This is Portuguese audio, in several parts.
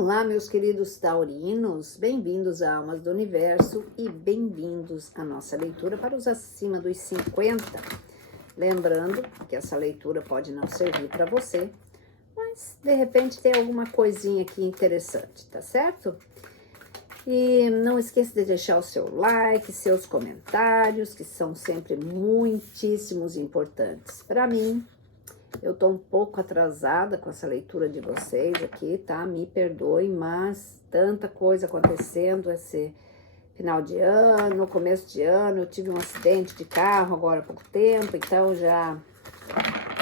Olá, meus queridos taurinos, bem-vindos a Almas do Universo e bem-vindos à nossa leitura para os acima dos 50. Lembrando que essa leitura pode não servir para você, mas de repente tem alguma coisinha aqui interessante, tá certo? E não esqueça de deixar o seu like, seus comentários, que são sempre muitíssimos importantes para mim. Eu tô um pouco atrasada com essa leitura de vocês aqui, tá? Me perdoem, mas tanta coisa acontecendo esse final de ano, começo de ano. Eu tive um acidente de carro agora há pouco tempo, então já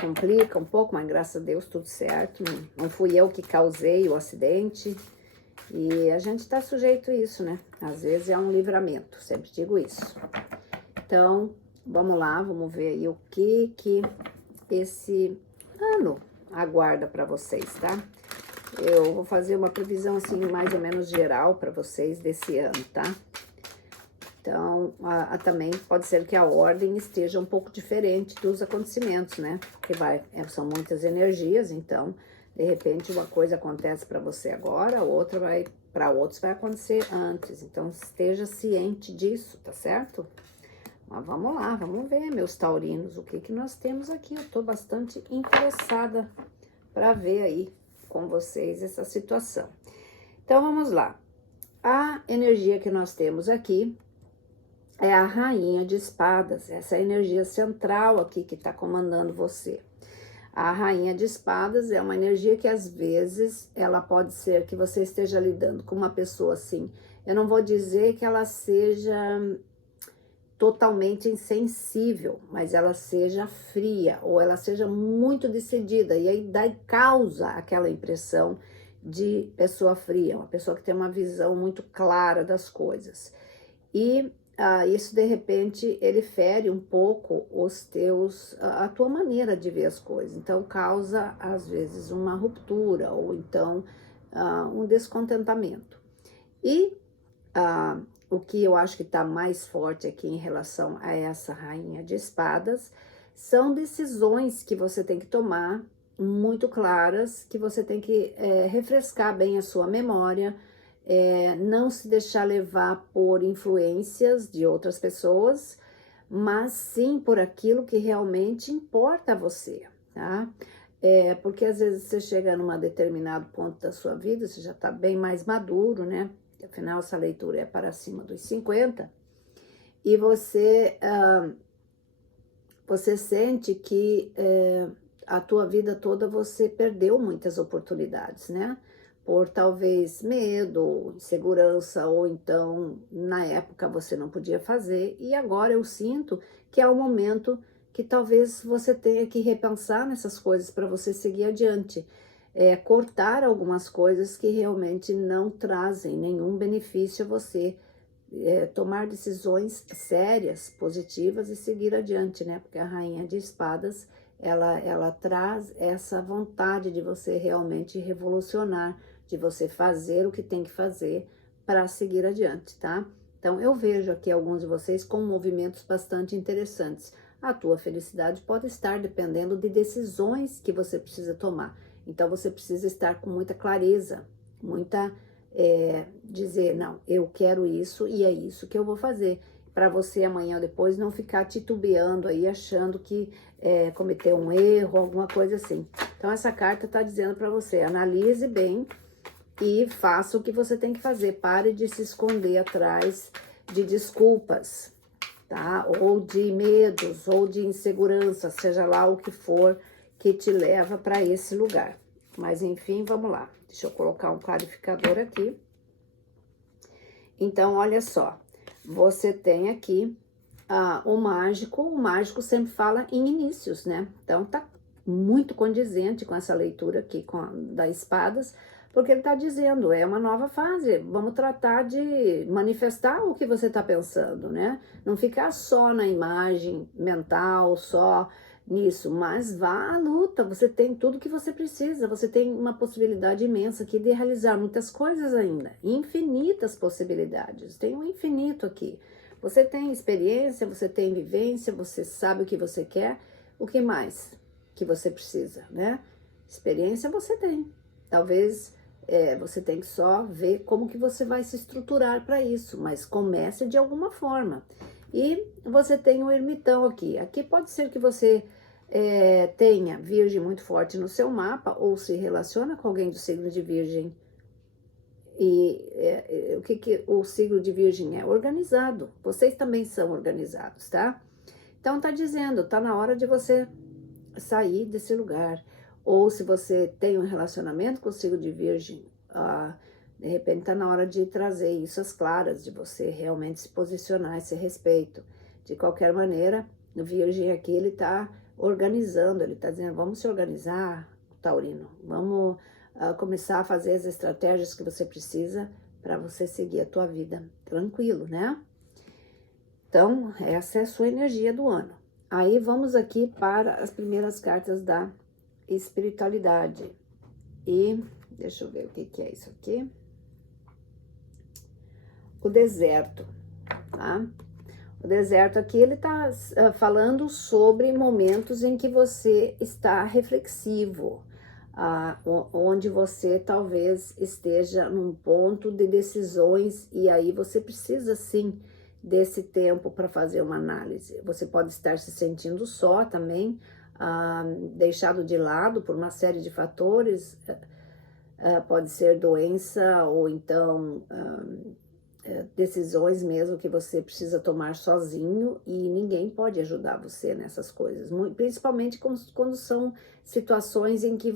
complica um pouco, mas graças a Deus tudo certo. Não fui eu que causei o acidente e a gente tá sujeito a isso, né? Às vezes é um livramento, sempre digo isso. Então, vamos lá, vamos ver aí o que esse ano aguarda para vocês, tá? Eu vou fazer uma previsão assim mais ou menos geral para vocês desse ano, tá? Então, também pode ser que a ordem esteja um pouco diferente dos acontecimentos, né? Porque são muitas energias, então, de repente uma coisa acontece para você agora, outra para outros vai acontecer antes. Então, esteja ciente disso, tá certo? Mas vamos lá, vamos ver, meus taurinos, o que nós temos aqui. Eu tô bastante interessada para ver aí com vocês essa situação. Então, vamos lá. A energia que nós temos aqui é a Rainha de Espadas, essa é a energia central aqui que tá comandando você. A Rainha de Espadas é uma energia que, às vezes, ela pode ser que você esteja lidando com uma pessoa assim. Eu não vou dizer que ela seja totalmente insensível, mas ela seja fria ou ela seja muito decidida, e aí daí causa aquela impressão de pessoa fria, uma pessoa que tem uma visão muito clara das coisas. E isso, de repente, ele fere um pouco a tua maneira de ver as coisas. Então, causa, às vezes, uma ruptura ou então um descontentamento. E o que eu acho que está mais forte aqui em relação a essa Rainha de Espadas são decisões que você tem que tomar muito claras, que você tem que refrescar bem a sua memória, não se deixar levar por influências de outras pessoas, mas sim por aquilo que realmente importa a você, tá? Porque às vezes você chega num determinado ponto da sua vida, você já está bem mais maduro, né? Afinal, essa leitura é para cima dos 50, e você sente que a tua vida toda você perdeu muitas oportunidades, né? Por talvez medo, insegurança, ou então na época você não podia fazer, e agora eu sinto que é o momento que talvez você tenha que repensar nessas coisas para você seguir adiante. Cortar algumas coisas que realmente não trazem nenhum benefício a você, tomar decisões sérias, positivas e seguir adiante, né? Porque a Rainha de Espadas, ela traz essa vontade de você realmente revolucionar, de você fazer o que tem que fazer para seguir adiante, tá? Então, eu vejo aqui alguns de vocês com movimentos bastante interessantes. A tua felicidade pode estar dependendo de decisões que você precisa tomar. Então, você precisa estar com muita clareza, dizer, não, eu quero isso e é isso que eu vou fazer. Para você amanhã ou depois não ficar titubeando aí, achando que cometeu um erro, alguma coisa assim. Então, essa carta está dizendo para você, analise bem e faça o que você tem que fazer. Pare de se esconder atrás de desculpas, tá? Ou de medos, ou de insegurança, seja lá o que for que te leva para esse lugar. Mas, enfim, vamos lá. Deixa eu colocar um clarificador aqui. Então, olha só. Você tem aqui o mágico sempre fala em inícios, né? Então, tá muito condizente com essa leitura aqui da Espadas, porque ele tá dizendo, é uma nova fase, vamos tratar de manifestar o que você tá pensando, né? Não ficar só na imagem mental, só nisso, mas vá à luta, você tem tudo que você precisa, você tem uma possibilidade imensa aqui de realizar muitas coisas ainda, infinitas possibilidades, tem um infinito aqui. Você tem experiência, você tem vivência, você sabe o que você quer, o que mais que você precisa, né? Experiência você tem, talvez você tem que só ver como que você vai se estruturar para isso, mas comece de alguma forma. E você tem o ermitão aqui. Aqui pode ser que você tenha Virgem muito forte no seu mapa, ou se relaciona com alguém do signo de Virgem. E o que o signo de Virgem é? Organizado. Vocês também são organizados, tá? Então tá dizendo, tá na hora de você sair desse lugar. Ou se você tem um relacionamento com o signo de Virgem, de repente tá na hora de trazer isso às claras, de você realmente se posicionar a esse respeito. De qualquer maneira, o Virgem aqui, ele tá organizando, ele tá dizendo, vamos se organizar, Taurino, vamos começar a fazer as estratégias que você precisa para você seguir a tua vida tranquilo, né? Então, essa é a sua energia do ano. Aí vamos aqui para as primeiras cartas da espiritualidade. E deixa eu ver o que é isso aqui. O deserto, tá? O deserto aqui, ele tá falando sobre momentos em que você está reflexivo, onde você talvez esteja num ponto de decisões e aí você precisa, sim, desse tempo para fazer uma análise. Você pode estar se sentindo só também, deixado de lado por uma série de fatores, pode ser doença ou então decisões mesmo que você precisa tomar sozinho e ninguém pode ajudar você nessas coisas, principalmente quando são situações em que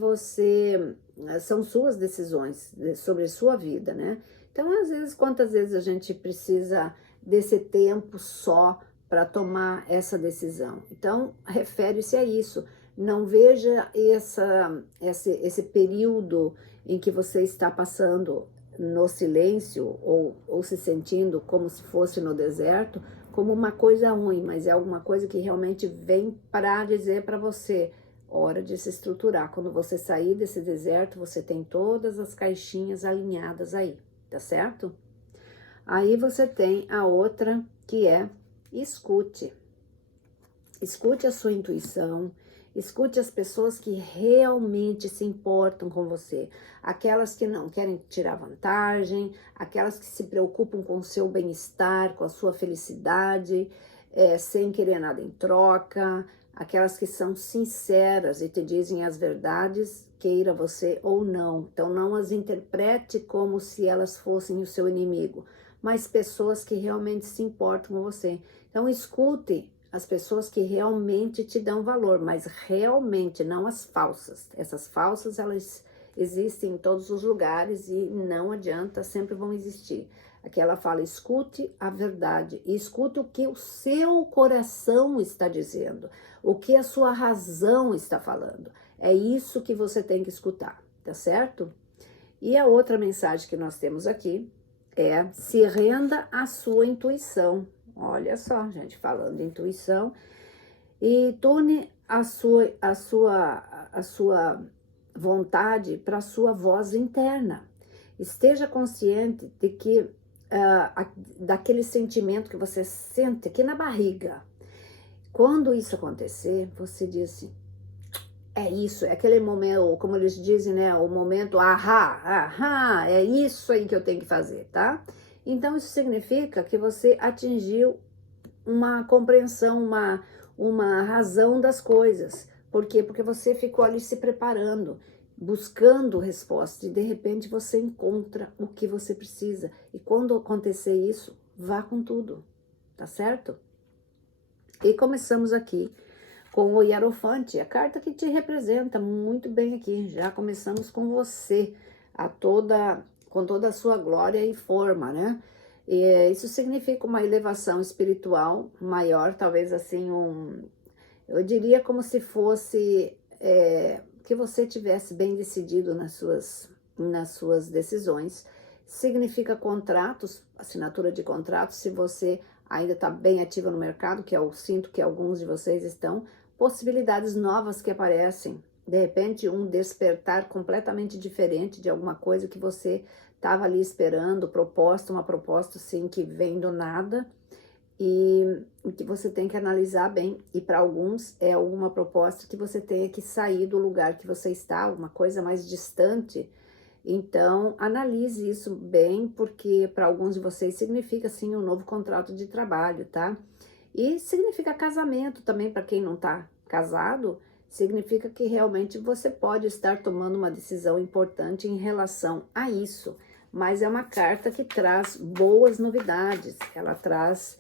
são suas decisões sobre sua vida, né? Então, às vezes, quantas vezes a gente precisa desse tempo só para tomar essa decisão? Então, refere-se a isso. Não veja esse período em que você está passando no silêncio ou se sentindo como se fosse no deserto, como uma coisa ruim, mas é alguma coisa que realmente vem para dizer para você, hora de se estruturar. Quando você sair desse deserto, você tem todas as caixinhas alinhadas aí, tá certo? Aí você tem a outra que é escute. Escute a sua intuição, escute as pessoas que realmente se importam com você, aquelas que não querem tirar vantagem, aquelas que se preocupam com o seu bem-estar, com a sua felicidade, sem querer nada em troca, aquelas que são sinceras e te dizem as verdades, queira você ou não. Então não as interprete como se elas fossem o seu inimigo, mas pessoas que realmente se importam com você. Então escute as pessoas que realmente te dão valor, mas realmente, não as falsas. Essas falsas, elas existem em todos os lugares e não adianta, sempre vão existir. Aqui ela fala, escute a verdade, e escute o que o seu coração está dizendo, o que a sua razão está falando. É isso que você tem que escutar, tá certo? E a outra mensagem que nós temos aqui é, se renda à sua intuição. Olha só, gente, falando de intuição, e tune a sua vontade para a sua voz interna. Esteja consciente de que daquele sentimento que você sente aqui na barriga. Quando isso acontecer, você diz assim, é isso, é aquele momento, como eles dizem, né, o momento, ahá, é isso aí que eu tenho que fazer, tá? Então, isso significa que você atingiu uma compreensão, uma razão das coisas. Por quê? Porque você ficou ali se preparando, buscando resposta, e de repente você encontra o que você precisa. E quando acontecer isso, vá com tudo, tá certo? E começamos aqui com o Hierofante, a carta que te representa muito bem aqui. Já começamos com você, com toda a sua glória e forma, né? E isso significa uma elevação espiritual maior, talvez assim, eu diria como se fosse que você tivesse bem decidido nas suas decisões. Significa contratos, assinatura de contratos, se você ainda está bem ativa no mercado, que eu sinto que alguns de vocês estão, possibilidades novas que aparecem, de repente um despertar completamente diferente de alguma coisa que você estava ali esperando, uma proposta assim que vem do nada e que você tem que analisar bem, e para alguns é alguma proposta que você tenha que sair do lugar que você está, alguma coisa mais distante, Então, analise isso bem, porque para alguns de vocês significa, sim, um novo contrato de trabalho, tá? E significa casamento também, para quem não tá casado, significa que realmente você pode estar tomando uma decisão importante em relação a isso. Mas é uma carta que traz boas novidades, ela traz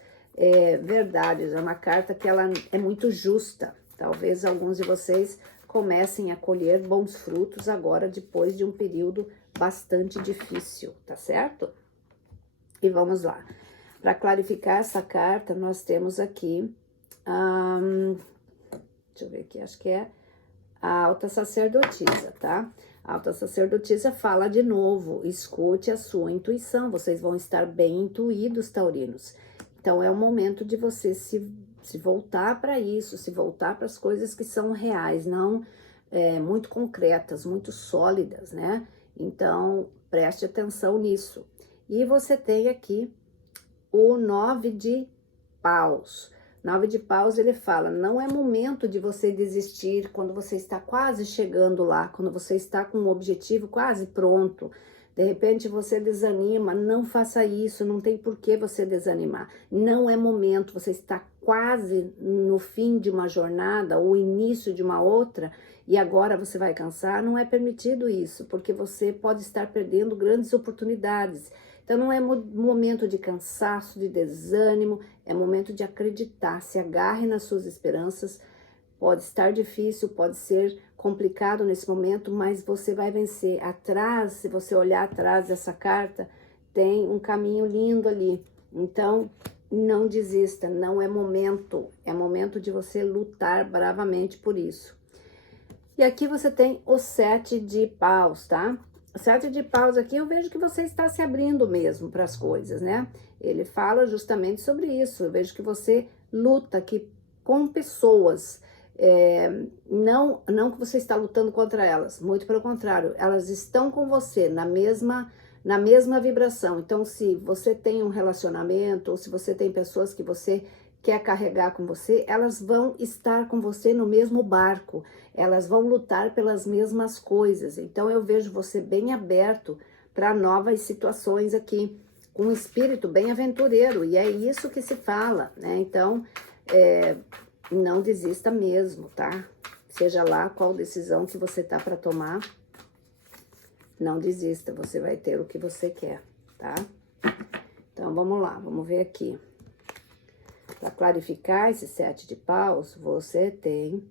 verdades, é uma carta que ela é muito justa. Talvez alguns de vocês comecem a colher bons frutos agora, depois de um período bastante difícil, tá certo? E vamos lá. Para clarificar essa carta, nós temos aqui, deixa eu ver aqui, acho que é a alta sacerdotisa, tá? A alta sacerdotisa fala de novo, escute a sua intuição, vocês vão estar bem intuídos, taurinos. Então, é o momento de você se voltar para isso, se voltar para as coisas que são reais, não muito concretas, muito sólidas, né? Então, preste atenção nisso. E você tem aqui o 9 de paus. 9 de paus, ele fala, não é momento de você desistir quando você está quase chegando lá, quando você está com um objetivo quase pronto. De repente você desanima, não faça isso, não tem por que você desanimar. Não é momento, você está quase no fim de uma jornada ou início de uma outra e agora você vai cansar. Não é permitido isso, porque você pode estar perdendo grandes oportunidades. Então não é momento de cansaço, de desânimo, é momento de acreditar, se agarre nas suas esperanças. Pode estar difícil, pode ser complicado nesse momento, mas você vai vencer. Atrás, se você olhar atrás dessa carta, tem um caminho lindo ali. Então, não desista, não é momento de você lutar bravamente por isso. E aqui você tem o 7 de paus, tá? O 7 de paus aqui, eu vejo que você está se abrindo mesmo para as coisas, né? Ele fala justamente sobre isso. Eu vejo que você luta aqui com pessoas. Não que você está lutando contra elas, muito pelo contrário, elas estão com você na mesma vibração. Então, se você tem um relacionamento, ou se você tem pessoas que você quer carregar com você, elas vão estar com você no mesmo barco, elas vão lutar pelas mesmas coisas. Então, eu vejo você bem aberto para novas situações aqui, com um espírito bem aventureiro, e é isso que se fala, né? Então, não desista mesmo, tá? Seja lá qual decisão que você tá para tomar, não desista, você vai ter o que você quer, tá? Então, vamos lá, vamos ver aqui. Para clarificar esse 7 de paus, você tem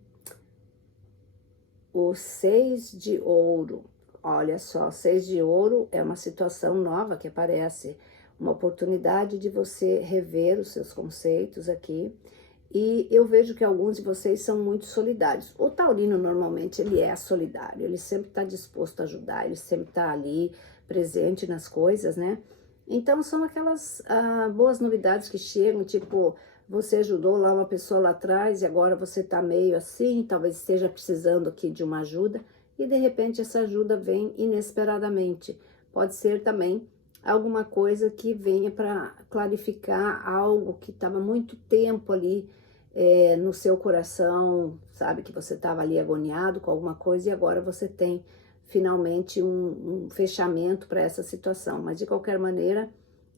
o 6 de ouro. Olha só, 6 de ouro é uma situação nova que aparece, uma oportunidade de você rever os seus conceitos aqui. E eu vejo que alguns de vocês são muito solidários. O taurino, normalmente, ele é solidário, ele sempre está disposto a ajudar, ele sempre está ali, presente nas coisas, né? Então, são aquelas boas novidades que chegam, tipo, você ajudou lá uma pessoa lá atrás e agora você tá meio assim, talvez esteja precisando aqui de uma ajuda, e de repente essa ajuda vem inesperadamente. Pode ser também alguma coisa que venha para clarificar algo que estava muito tempo ali, no seu coração, sabe, que você estava ali agoniado com alguma coisa e agora você tem finalmente um fechamento para essa situação. Mas de qualquer maneira,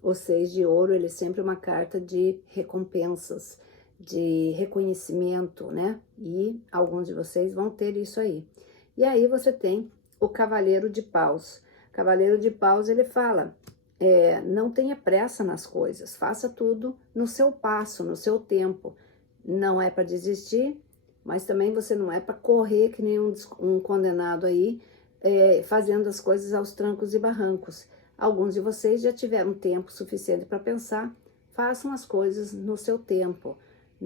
o 6 de ouro, ele é sempre uma carta de recompensas, de reconhecimento, né? E alguns de vocês vão ter isso aí. E aí você tem o cavaleiro de paus. Cavaleiro de paus, ele fala, não tenha pressa nas coisas, faça tudo no seu passo, no seu tempo. Não é para desistir, mas também você não é para correr que nem um condenado aí, fazendo as coisas aos trancos e barrancos. Alguns de vocês já tiveram tempo suficiente para pensar, façam as coisas no seu tempo,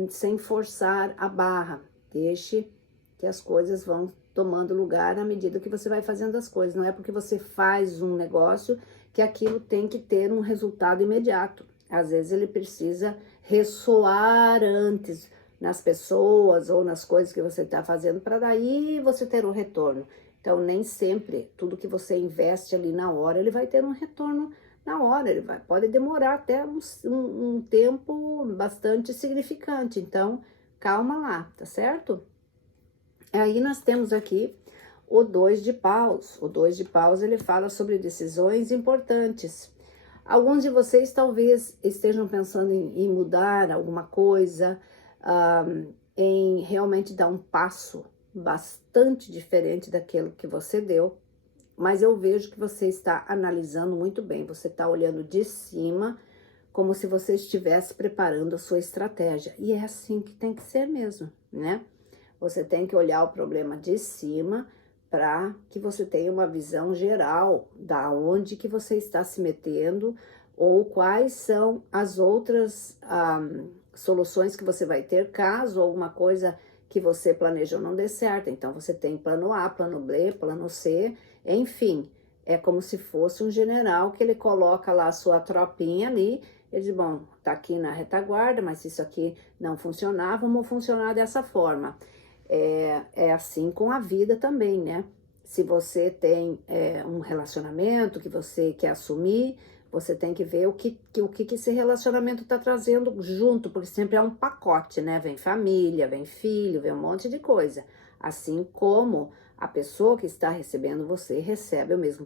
sem forçar a barra. Deixe que as coisas vão tomando lugar à medida que você vai fazendo as coisas. Não é porque você faz um negócio que aquilo tem que ter um resultado imediato. Às vezes ele precisa ressoar antes nas pessoas ou nas coisas que você está fazendo para daí você ter o retorno. Então, nem sempre tudo que você investe ali na hora, ele vai ter um retorno na hora. Pode demorar até um tempo bastante significante. Então, calma lá, tá certo? Aí nós temos aqui o 2 de paus. O 2 de paus, ele fala sobre decisões importantes. Alguns de vocês talvez estejam pensando em mudar alguma coisa, em realmente dar um passo bastante diferente daquilo que você deu, mas eu vejo que você está analisando muito bem, você está olhando de cima, como se você estivesse preparando a sua estratégia, e é assim que tem que ser mesmo, né? Você tem que olhar o problema de cima para que você tenha uma visão geral da onde que você está se metendo ou quais são as outras soluções que você vai ter caso alguma coisa que você planejou não dê certo. Então você tem plano A, plano B, plano C, enfim, é como se fosse um general que ele coloca lá a sua tropinha ali. Ele diz, bom, tá aqui na retaguarda, mas se isso aqui não funcionar, vamos funcionar dessa forma. É assim com a vida também, né? Se você tem um relacionamento que você quer assumir, você tem que ver o que esse relacionamento tá trazendo junto, porque sempre é um pacote, né? Vem família, vem filho, vem um monte de coisa. Assim como a pessoa que está recebendo você recebe o mesmo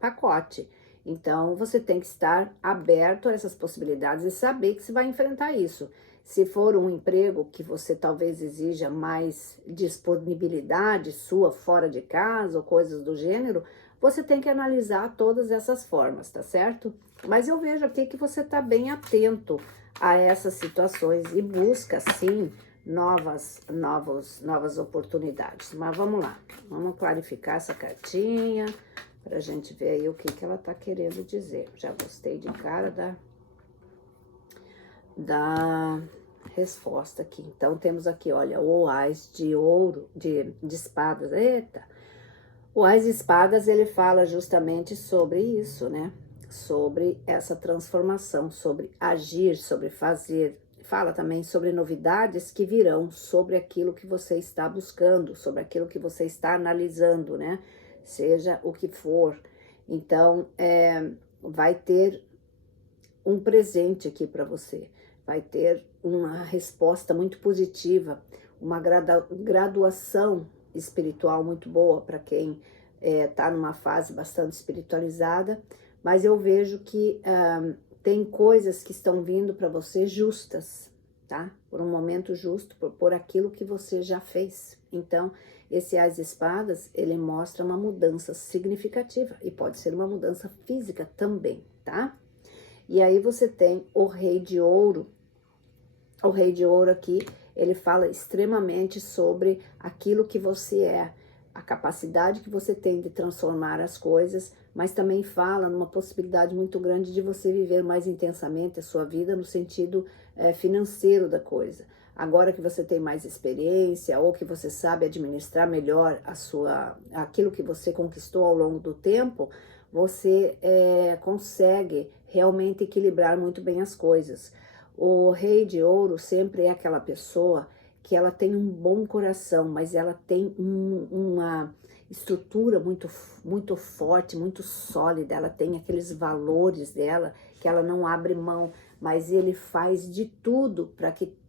pacote. Então, você tem que estar aberto a essas possibilidades e saber que você vai enfrentar isso. Se for um emprego que você talvez exija mais disponibilidade sua fora de casa ou coisas do gênero, você tem que analisar todas essas formas, tá certo? Mas eu vejo aqui que você tá bem atento a essas situações e busca, sim, novas oportunidades. Mas vamos lá, vamos clarificar essa cartinha pra gente ver aí o que ela tá querendo dizer. Já gostei de cara da resposta aqui. Então, temos aqui, olha, o Ás de ouro, de espadas. Eita! O Ás de espadas, ele fala justamente sobre isso, né? Sobre essa transformação, sobre agir, sobre fazer. Fala também sobre novidades que virão, sobre aquilo que você está buscando, sobre aquilo que você está analisando, né? Seja o que for. Então, vai ter um presente aqui para você. Vai ter uma resposta muito positiva, uma graduação espiritual muito boa para quem está numa fase bastante espiritualizada, mas eu vejo que tem coisas que estão vindo para você justas, tá? Por um momento justo, por aquilo que você já fez. Então, esse Ás de Espadas, ele mostra uma mudança significativa e pode ser uma mudança física também, tá? E aí você tem o Rei de Ouro. O Rei de Ouro aqui, ele fala extremamente sobre aquilo que você é, a capacidade que você tem de transformar as coisas, mas também fala numa possibilidade muito grande de você viver mais intensamente a sua vida no sentido financeiro da coisa. Agora que você tem mais experiência ou que você sabe administrar melhor aquilo que você conquistou ao longo do tempo, você consegue realmente equilibrar muito bem as coisas. O Rei de Ouro sempre é aquela pessoa que ela tem um bom coração, mas ela tem uma estrutura muito forte, muito sólida, ela tem aqueles valores dela que ela não abre mão, mas ele faz de tudo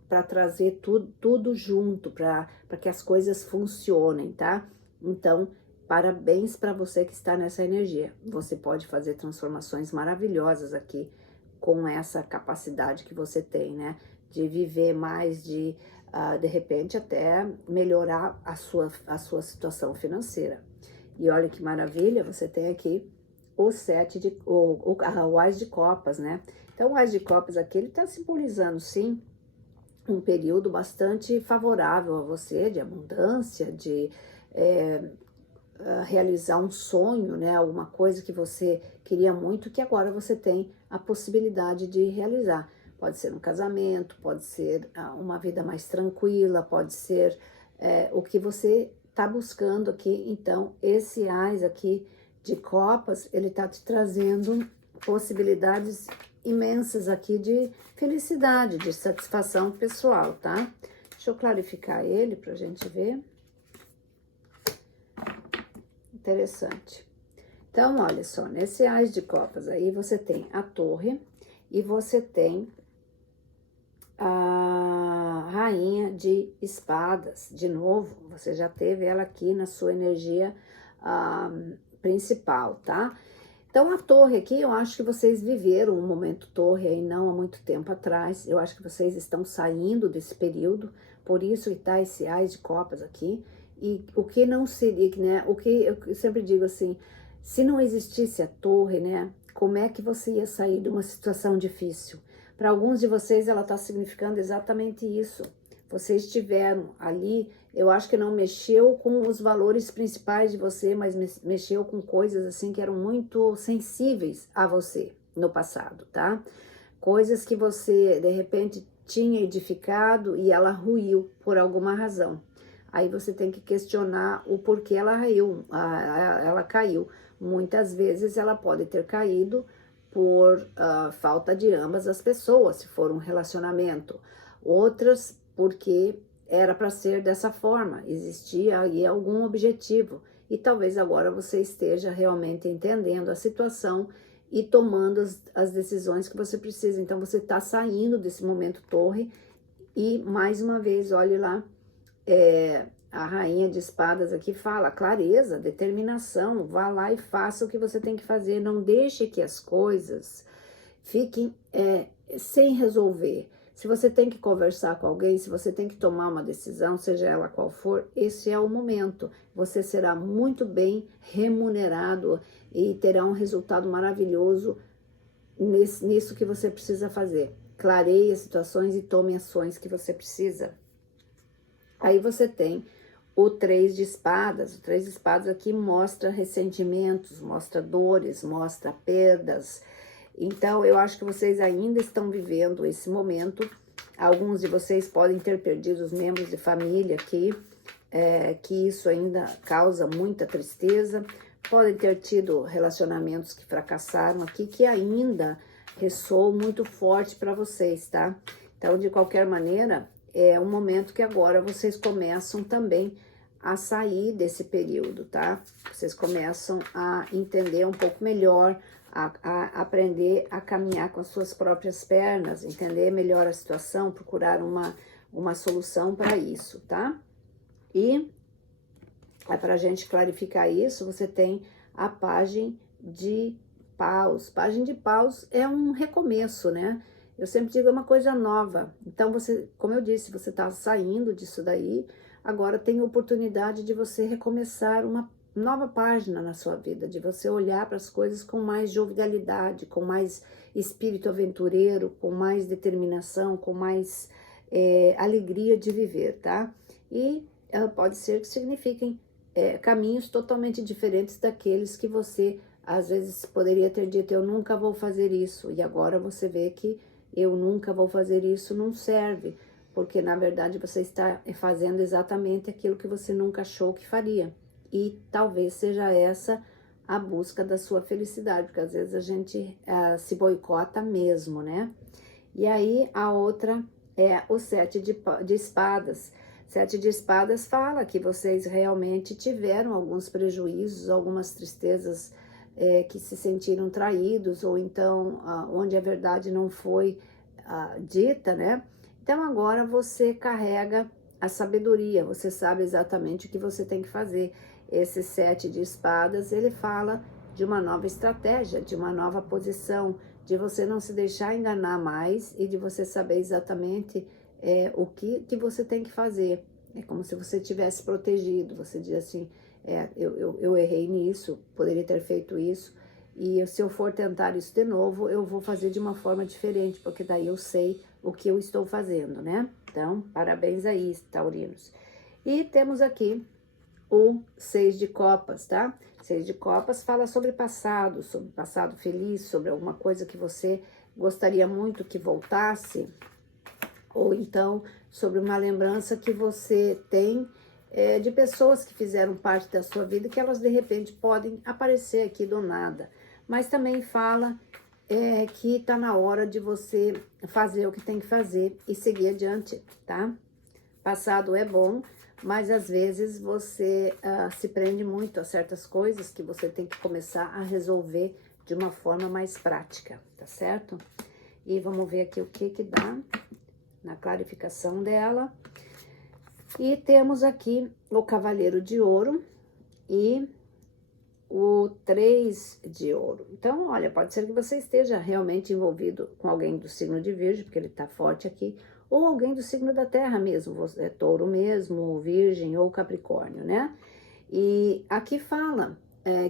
para trazer tudo junto, para que as coisas funcionem, tá? Então, parabéns para você que está nessa energia. Você pode fazer transformações maravilhosas aqui com essa capacidade que você tem, né? De viver mais, de repente até melhorar a sua situação financeira. E olha que maravilha, você tem aqui o Ás de Copas, né? Então o Ás de Copas aqui, ele tá simbolizando sim um período bastante favorável a você, de abundância, de realizar um sonho, né? Alguma coisa que você queria muito, que agora você tem a possibilidade de realizar. Pode ser um casamento, pode ser uma vida mais tranquila, pode ser o que você está buscando aqui. Então, esse Ás aqui de Copas, ele está te trazendo possibilidades imensas aqui de felicidade, de satisfação pessoal, tá? Deixa eu clarificar ele pra gente ver. Interessante. Então, olha só, nesse Ás de Copas aí você tem a Torre e você tem a Rainha de Espadas. De novo, você já teve ela aqui na sua energia principal, tá? Então, a torre aqui, eu acho que vocês viveram um momento torre aí não há muito tempo atrás. Eu acho que vocês estão saindo desse período, por isso que tá esse Ás de Copas aqui. E o que não seria, né? O que eu sempre digo assim, se não existisse a torre, né? Como é que você ia sair de uma situação difícil? Para alguns de vocês, ela está significando exatamente isso. Vocês estiveram ali, eu acho que não mexeu com os valores principais de você, mas mexeu com coisas assim que eram muito sensíveis a você no passado, tá? Coisas que você, de repente, tinha edificado e ela ruiu por alguma razão. Aí você tem que questionar o porquê ela caiu. Muitas vezes ela pode ter caído por falta de ambas as pessoas, se for um relacionamento. Outras porque era para ser dessa forma, existia aí algum objetivo. E talvez agora você esteja realmente entendendo a situação e tomando as decisões que você precisa. Então você está saindo desse momento torre e mais uma vez, olhe lá, a rainha de espadas aqui fala clareza, determinação, vá lá e faça o que você tem que fazer, não deixe que as coisas fiquem sem resolver. Se você tem que conversar com alguém, se você tem que tomar uma decisão, seja ela qual for, esse é o momento. Você será muito bem remunerado e terá um resultado maravilhoso nisso que você precisa fazer. Clareie as situações e tome ações que você precisa. Aí você tem o 3 de espadas. O 3 de espadas aqui mostra ressentimentos, mostra dores, mostra perdas. Então, eu acho que vocês ainda estão vivendo esse momento. Alguns de vocês podem ter perdido os membros de família aqui, que isso ainda causa muita tristeza. Podem ter tido relacionamentos que fracassaram aqui, que ainda ressoam muito forte para vocês, tá? Então, de qualquer maneira, é um momento que agora vocês começam também a sair desse período, tá? Vocês começam a entender um pouco melhor, a aprender a caminhar com as suas próprias pernas, entender melhor a situação, procurar uma solução para isso, tá? E para a gente clarificar isso, você tem a página de paus. Página de paus é um recomeço, né? Eu sempre digo, é uma coisa nova. Então, você, como eu disse, você está saindo disso daí, agora tem a oportunidade de você recomeçar uma nova página na sua vida, de você olhar para as coisas com mais jovialidade, com mais espírito aventureiro, com mais determinação, com mais alegria de viver, tá? E pode ser que signifiquem caminhos totalmente diferentes daqueles que você, às vezes, poderia ter dito, eu nunca vou fazer isso, e agora você vê que eu nunca vou fazer isso não serve, porque, na verdade, você está fazendo exatamente aquilo que você nunca achou que faria. E talvez seja essa a busca da sua felicidade, porque às vezes a gente se boicota mesmo, né? E aí a outra é o 7 de espadas. 7 de espadas fala que vocês realmente tiveram alguns prejuízos, algumas tristezas, que se sentiram traídos, ou então onde a verdade não foi dita, né? Então agora você carrega a sabedoria, você sabe exatamente o que você tem que fazer. Esse 7 de espadas, ele fala de uma nova estratégia, de uma nova posição, de você não se deixar enganar mais e de você saber exatamente o que você tem que fazer. É como se você tivesse protegido, você diz assim, eu errei nisso, poderia ter feito isso, e se eu for tentar isso de novo, eu vou fazer de uma forma diferente, porque daí eu sei o que eu estou fazendo, né? Então, parabéns aí, taurinos. E temos aqui o 6 de copas, tá? 6 de copas fala sobre passado feliz, sobre alguma coisa que você gostaria muito que voltasse, ou então sobre uma lembrança que você tem de pessoas que fizeram parte da sua vida, que elas de repente podem aparecer aqui do nada. Mas também fala que tá na hora de você fazer o que tem que fazer e seguir adiante, tá? Passado é bom, mas às vezes você se prende muito a certas coisas que você tem que começar a resolver de uma forma mais prática, tá certo? E vamos ver aqui o que dá na clarificação dela. E temos aqui o cavaleiro de ouro e o 3 de ouro. Então, olha, pode ser que você esteja realmente envolvido com alguém do signo de Virgem, porque ele está forte aqui, ou alguém do signo da Terra mesmo, você é Touro mesmo, Virgem ou Capricórnio, né? E aqui fala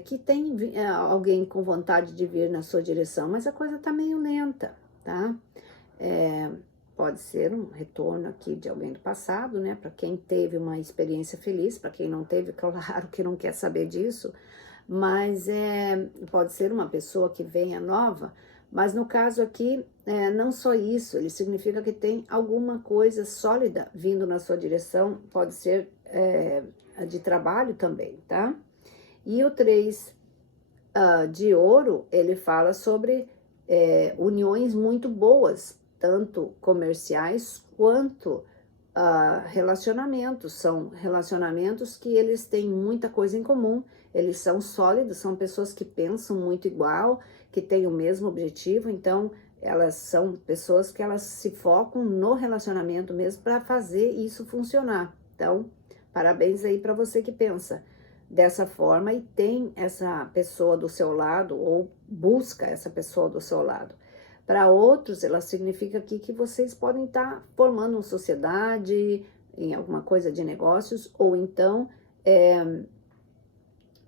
que tem alguém com vontade de vir na sua direção, mas a coisa tá meio lenta, tá? Pode ser um retorno aqui de alguém do passado, né? Para quem teve uma experiência feliz, para quem não teve, claro que não quer saber disso, mas pode ser uma pessoa que venha nova, mas no caso aqui, não só isso, ele significa que tem alguma coisa sólida vindo na sua direção, pode ser de trabalho também, tá? E o 3 de ouro, ele fala sobre uniões muito boas, tanto comerciais quanto relacionamentos. São relacionamentos que eles têm muita coisa em comum, eles são sólidos, são pessoas que pensam muito igual, que têm o mesmo objetivo, então elas são pessoas que elas se focam no relacionamento mesmo para fazer isso funcionar. Então, parabéns aí para você que pensa dessa forma e tem essa pessoa do seu lado ou busca essa pessoa do seu lado. Para outros, ela significa aqui que vocês podem estar formando uma sociedade, em alguma coisa de negócios, ou então,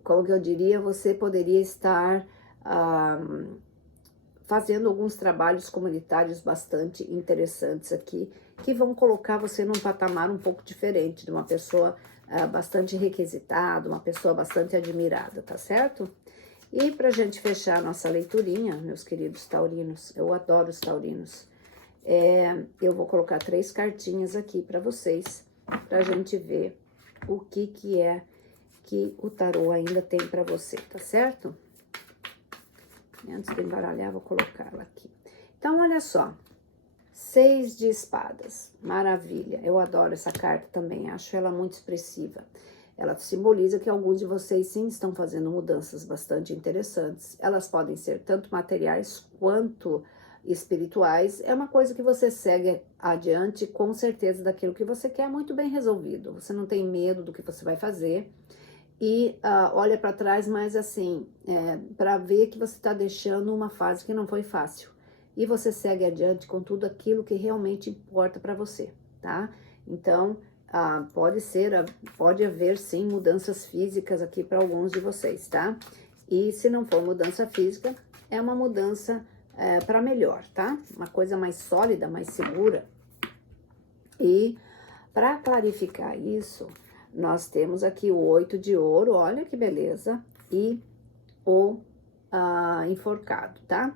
como que eu diria, você poderia estar fazendo alguns trabalhos comunitários bastante interessantes aqui, que vão colocar você num patamar um pouco diferente, de uma pessoa bastante requisitada, uma pessoa bastante admirada, tá certo? E pra gente fechar a nossa leiturinha, meus queridos taurinos, eu adoro os taurinos, eu vou colocar 3 cartinhas aqui para vocês, pra gente ver o que é que o tarô ainda tem para você, tá certo? Antes de embaralhar, vou colocar ela aqui. Então, olha só. 6 de espadas. Maravilha. Eu adoro essa carta também. Acho ela muito expressiva. Ela simboliza que alguns de vocês, sim, estão fazendo mudanças bastante interessantes. Elas podem ser tanto materiais quanto espirituais. É uma coisa que você segue adiante com certeza daquilo que você quer, muito bem resolvido. Você não tem medo do que você vai fazer. E olha para trás, mas assim, para ver que você está deixando uma fase que não foi fácil. E você segue adiante com tudo aquilo que realmente importa para você, tá? Então, pode haver sim mudanças físicas aqui para alguns de vocês, tá? E se não for mudança física, é uma mudança para melhor, tá? Uma coisa mais sólida, mais segura. E para clarificar isso, nós temos aqui o 8 de ouro, olha que beleza, e o enforcado, tá?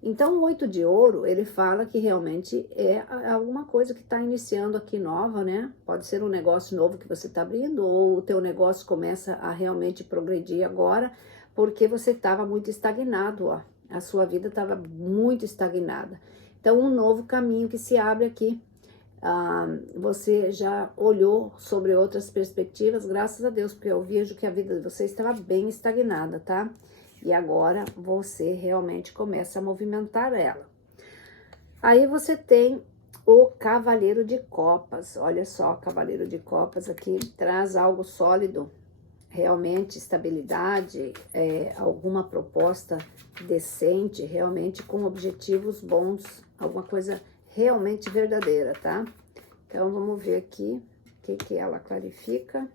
Então, o 8 de ouro, ele fala que realmente é alguma coisa que está iniciando aqui nova, né? Pode ser um negócio novo que você está abrindo, ou o teu negócio começa a realmente progredir agora, porque você estava muito estagnado, ó. A sua vida estava muito estagnada. Então, um novo caminho que se abre aqui. Você já olhou sobre outras perspectivas, graças a Deus, porque eu vejo que a vida de você estava bem estagnada, tá? E agora você realmente começa a movimentar ela. Aí você tem o Cavaleiro de Copas, olha só, Cavaleiro de Copas aqui traz algo sólido, realmente estabilidade, alguma proposta decente, realmente com objetivos bons, alguma coisa realmente verdadeira, tá? Então, vamos ver aqui o que ela clarifica.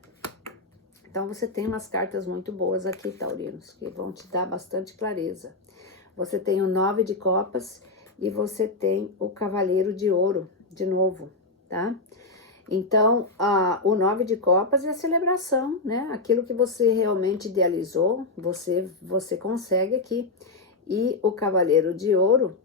Então, você tem umas cartas muito boas aqui, taurinos, que vão te dar bastante clareza. Você tem o 9 de copas e você tem o Cavaleiro de Ouro, de novo, tá? Então, o 9 de copas é a celebração, né? Aquilo que você realmente idealizou, você consegue aqui. E o Cavaleiro de Ouro,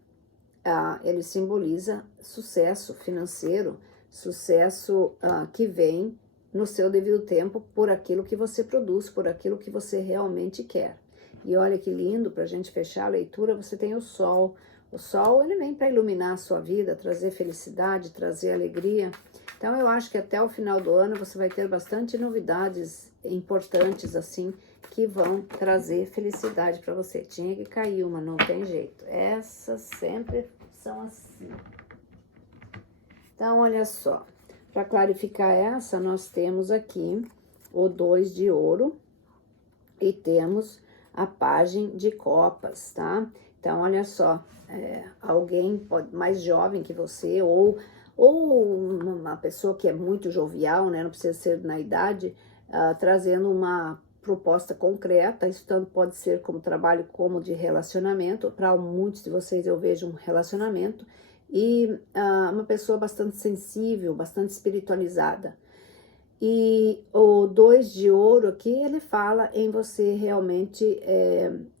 ele simboliza sucesso financeiro, sucesso que vem no seu devido tempo por aquilo que você produz, por aquilo que você realmente quer. E olha que lindo, para a gente fechar a leitura, você tem o Sol. O Sol, ele vem para iluminar a sua vida, trazer felicidade, trazer alegria. Então, eu acho que até o final do ano você vai ter bastante novidades importantes, assim, que vão trazer felicidade para você. Tinha que cair uma, não tem jeito. Essas sempre são assim. Então, olha só. Para clarificar essa, nós temos aqui o 2 de ouro e temos a Pagem de Copas, tá? Então, olha só, alguém mais jovem que você, ou uma pessoa que é muito jovial, né? Não precisa ser na idade, trazendo uma proposta concreta. Isso tanto pode ser como trabalho como de relacionamento. Para muitos de vocês eu vejo um relacionamento, e uma pessoa bastante sensível, bastante espiritualizada. E o 2 de ouro aqui, ele fala em você realmente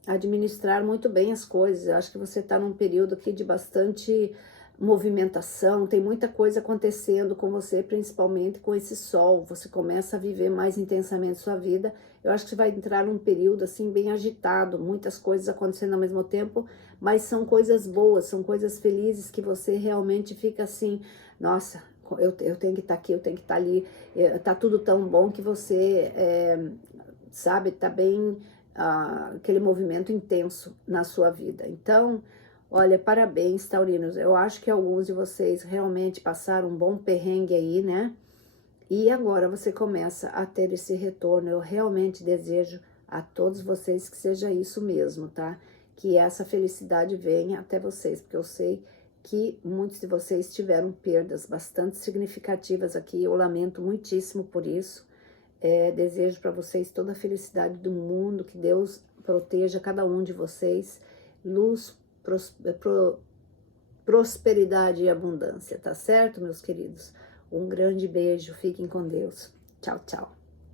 administrar muito bem as coisas. Eu acho que você está num período aqui de bastante movimentação, tem muita coisa acontecendo com você, principalmente com esse sol. Você começa a viver mais intensamente sua vida. Eu acho que você vai entrar num período assim bem agitado, muitas coisas acontecendo ao mesmo tempo, mas são coisas boas, são coisas felizes que você realmente fica assim, nossa, eu tenho que estar aqui, eu tenho que estar ali, tá tudo tão bom que você, sabe, tá bem, aquele movimento intenso na sua vida. Então, olha, parabéns, taurinos, eu acho que alguns de vocês realmente passaram um bom perrengue aí, né? E agora você começa a ter esse retorno. Eu realmente desejo a todos vocês que seja isso mesmo, tá? Que essa felicidade venha até vocês, porque eu sei que muitos de vocês tiveram perdas bastante significativas aqui. Eu lamento muitíssimo por isso. Desejo para vocês toda a felicidade do mundo, que Deus proteja cada um de vocês, luz, prosperidade e abundância, tá certo, meus queridos? Um grande beijo, fiquem com Deus. Tchau, tchau.